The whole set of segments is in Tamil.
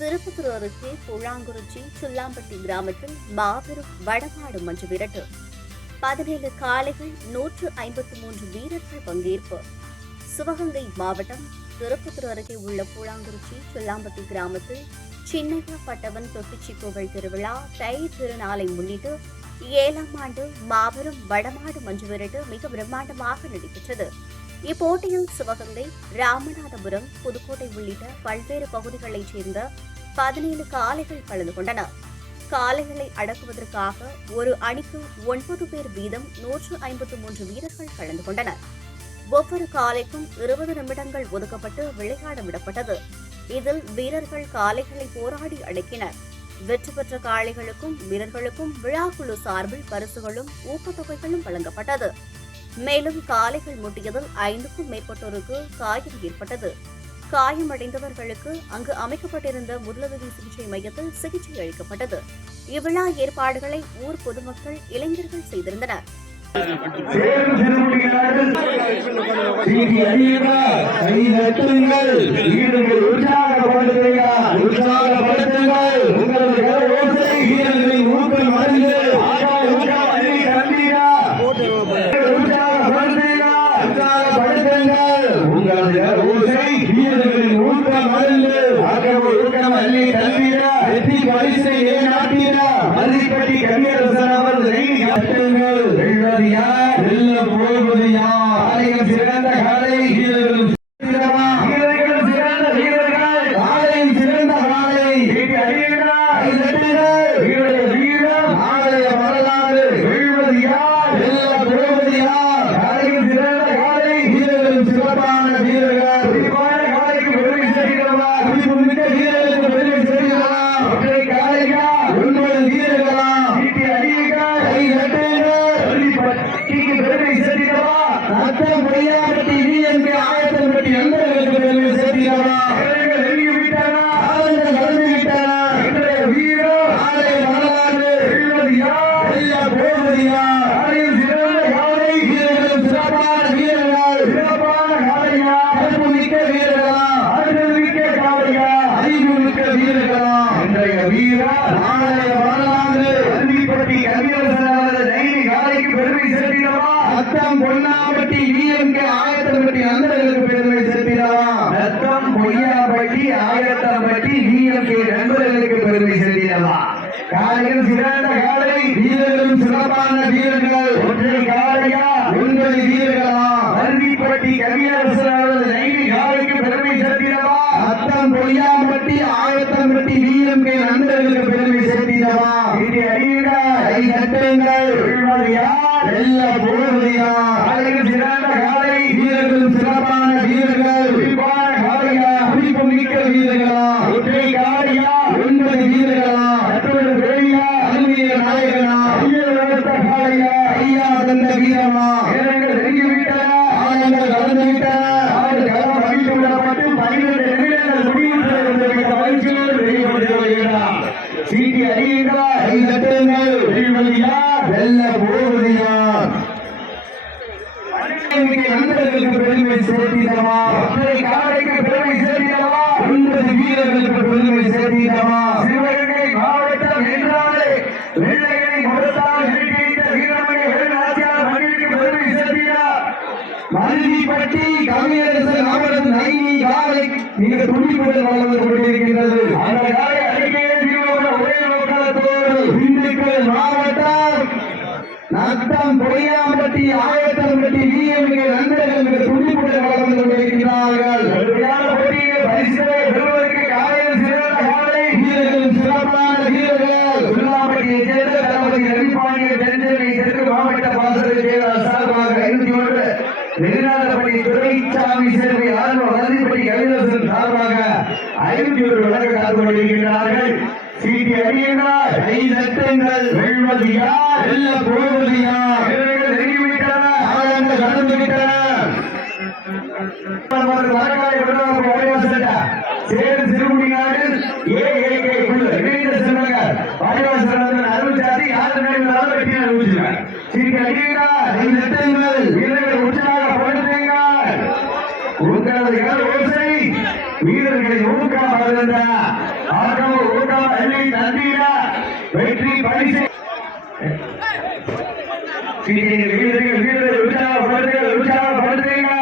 திருப்பத்தூர் அருகே புழாங்குறிச்சி சுல்லாம்பட்டி கிராமத்தில் மாபெரும் வடமாடு மஞ்சு விரட்டு. பதினேழு காளைகள் நூற்று ஐம்பத்தி மூன்று வீரர்கள் பங்கேற்பு. சிவகங்கை மாவட்டம் திருப்பத்தூர் அருகே உள்ள புழாங்குறிச்சி சுல்லாம்பட்டி கிராமத்தில் சின்னையா பட்டவன் தொட்டிச்சி புகழ் திருவிழா தை திருநாளை முன்னிட்டு ஏழாம் ஆண்டு மாபெரும் வடமாடு மஞ்சு விரட்டு மிக பிரம்மாண்டமாக நடைபெற்றது. இப்போட்டியில் சிவகங்கை ராமநாதபுரம் புதுக்கோட்டை உள்ளிட்ட பல்வேறு பகுதிகளைச் சேர்ந்த பதினேழு காளைகள் கலந்து கொண்டன. காளைகளை அடக்குவதற்காக ஒரு அணிக்கு ஒன்பது பேர் வீதம் நூற்று ஐம்பத்து மூன்று வீரர்கள் கலந்து கொண்டனர். ஒவ்வொரு காலைக்கும் இருபது நிமிடங்கள் ஒதுக்கப்பட்டு விளையாடவிடப்பட்டது இதில் வீரர்கள் காளைகளை போராடி அடக்கினர். வெற்றி பெற்ற காளைகளுக்கும் வீரர்களுக்கும் விழாக்குழு சார்பில் பரிசுகளும் ஊக்கத்தொகைகளும் வழங்கப்பட்டது. மேலும் காலைகள் முட்டியதில் ஐந்துக்கும் மேற்பட்டோருக்கு காயம் ஏற்பட்டது. காயமடைந்தவர்களுக்கு அங்கு அமைக்கப்பட்டிருந்த முதலுதவி சிகிச்சை மையத்தில் சிகிச்சை அளிக்கப்பட்டது. இவ்விழா ஏற்பாடுகளை ஊர் பொதுமக்கள் இளைஞர்கள் செய்திருந்தனர். உற்சாகப்படுத்துங்கள். 네. காலையில் சிறந்த காலை வீரர்களும் சிறப்பான வீரர்கள். கூட்டல் வளர்ந்து கொண்டிருக்கிறது. திண்டுக்கல் மாவட்டம் நத்தம் பொய்யாம்பட்டி ஆயத்தம்பட்டி விஎம்கே நன்றி வந்து விட்டனர் வழக்காக சேர்ந்து திருமுடி நாடு ஏ ஏ வீடுகள் வீடுகள் வீடுகள் விட்டா படுத்துகள் விட்டா படுத்துங்க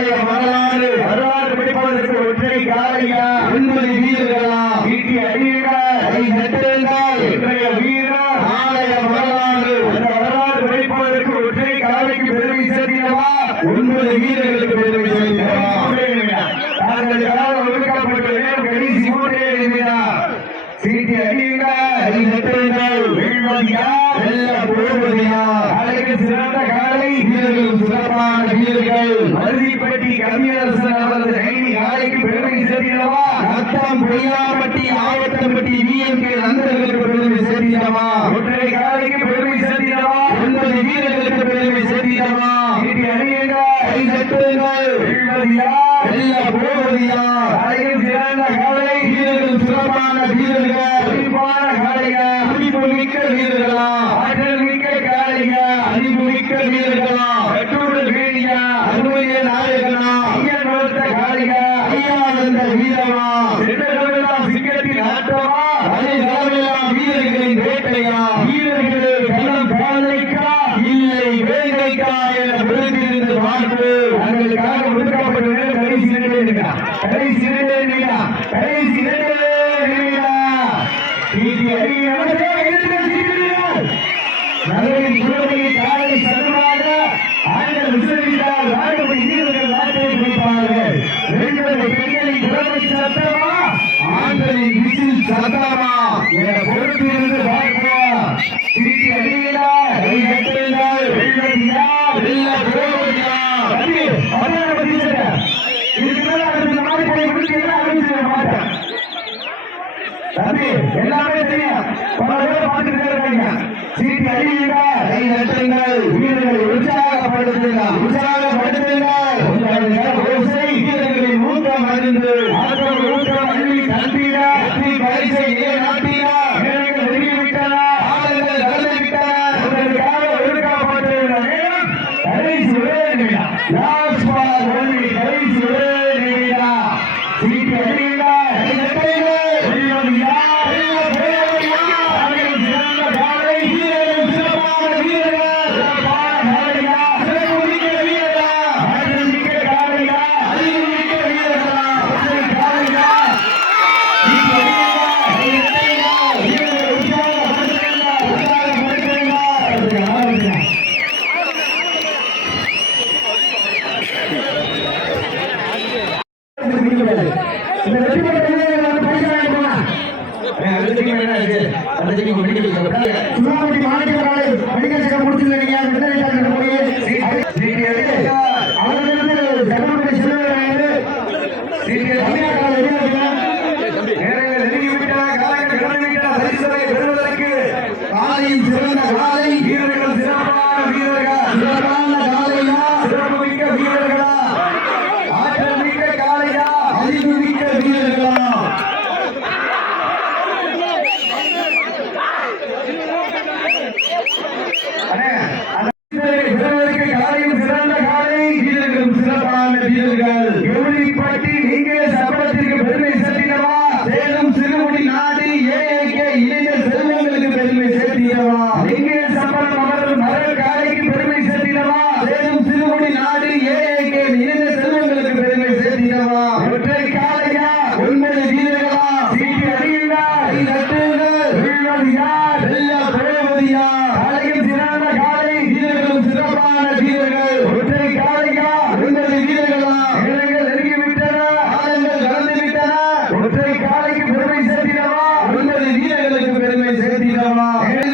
Gracias. கவியரசன் அவரது கைதி யாருக்கு பெருமை சேர்த்திடவா? ரத்தம் பொய்யாப்பட்டி ஆவத்தம்பட்டி விஎம்பி நண்பர்களுக்கு பெருமை சேர்த்திடவா? ஒற்றை காலைக்கு பெருமை சேர்த்திடவா? ஒன்பது வீரர்களுக்கு பெருமை சேர்த்திடவா? இது அறியுங்கள் கை தட்டுங்கள். எல்லா போவதியா? அழகில் சிறந்த காலை. வீரர்கள் சிறப்பான வீரர்கள். குறிப்பான காலையா குறிப்பு மிக்க வீரர்களா? ஆற்றல் மிக்க காலையா அறிவு மிக்க வீரர்களா? பெண்களின் சத்தமா? ஆண்களின் விசில் சத்தமா? என பொறுப்பிலிருந்து முடிக்கல மெடிக்கல் செக்அப் முடிச்சிருந்தீங்க 감사합니다.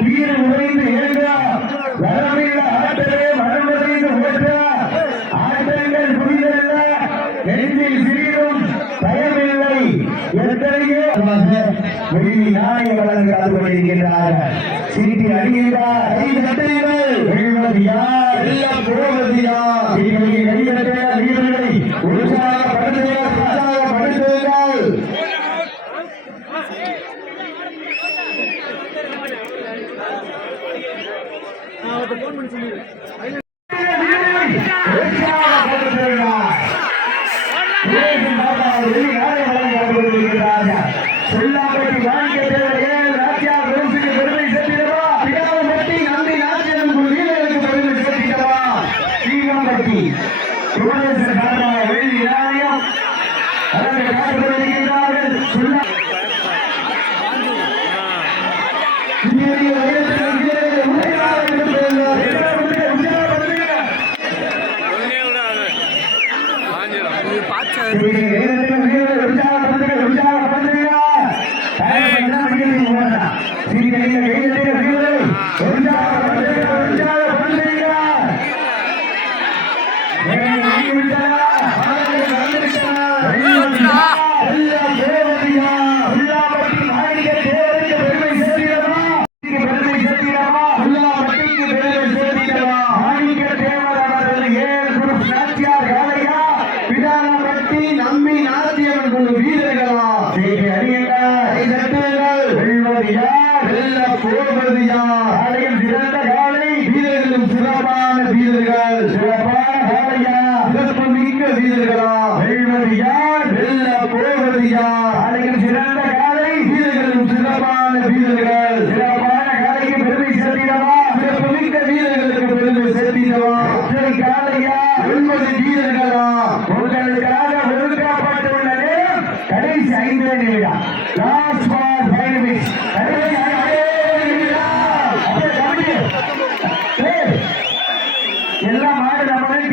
உயிர் உழைந்து எழுதா வளமையில் ஆற்றலே மனம் நிறைந்து நான் அவர்கிட்ட ஃபோன் பண்ணி சொல்லிடுறேன். அறிந்திருக்கலாம் வெல்வது யார் வெல்ல போவது யார் அழகின் சிறந்த காலை. வீரர்களும் சிறப்பான வீரர்கள் சிறப்பான காலைக்கு பெருமை சேர்த்திடவா? சிறப்பு மிக்க வீரர்களுக்கு பெருமை சேர்த்திடவா? காலையா? வெல்வது வீரர்களா உங்களுக்காக ஒதுக்கப்பட்டுள்ள நேரம் கடைசி ஐந்து நிமிடம். லாஸ்ட் ஃபார் ஃபைவ் மினிட்ஸ் கடைசி எல்லாம் மாடு நம்மளே